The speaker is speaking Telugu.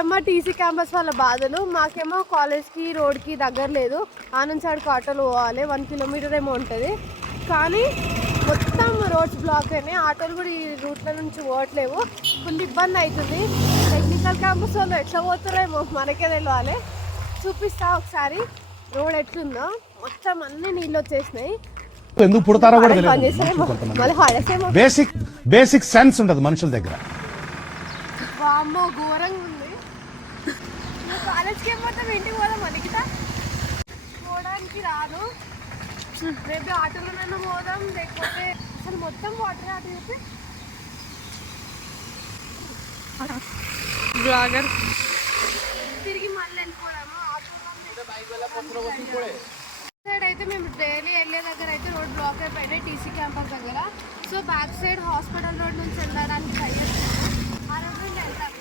ఏమో టీసీ క్యాంపస్ వాళ్ళ బాధలు. మాకేమో కాలేజ్కి రోడ్కి దగ్గర లేదు, ఆనంద్ సైడ్కి ఆటోలు పోవాలి, 1 కిలోమీటర్ ఏమో ఉంటుంది. కానీ మొత్తం రోడ్స్ బ్లాక్ అయినాయి, ఆటోలు కూడా ఈ రూట్ల నుంచి పోవట్లేవు. ఫుల్ ఇబ్బంది అవుతుంది. టెక్నికల్ క్యాంపస్ వాళ్ళు ఎట్లా పోతారేమో మనకే తెలియాలి. చూపిస్తా ఒకసారి రోడ్ ఎట్లుందో. మొత్తం అన్ని నీళ్ళు వచ్చేసినాయి. ఎందుకు పుడతారో కూడా తెలియదు. బేసిక్ సెన్స్ ఉంటుంది మనుషుల దగ్గర. వామ్మో ఘోరంగా ఉంది. కాలేజ్కి ఏమవుతాం, ఇంటికి పోదాం. మనకిట పోవడానికి రాదు. రేపు ఆటోలోనైనా పోదాం, లేకపోతే అసలు మొత్తం వాటర్ ఆటో చెప్పి బ్లాగర్ తిరిగి మళ్ళీ వెళ్ళిపోవడము. సైడ్ అయితే మేము డైలీ వెళ్ళే దగ్గర అయితే రోడ్ బ్లాక్ అయిపోయినాయి టీసీ క్యాంపస్ దగ్గర. So back side hospital road నుంచి వెళ్ళడానికి ట్రై చేస్తాము. ఆ రోడ్ నుండి వెళ్తాము.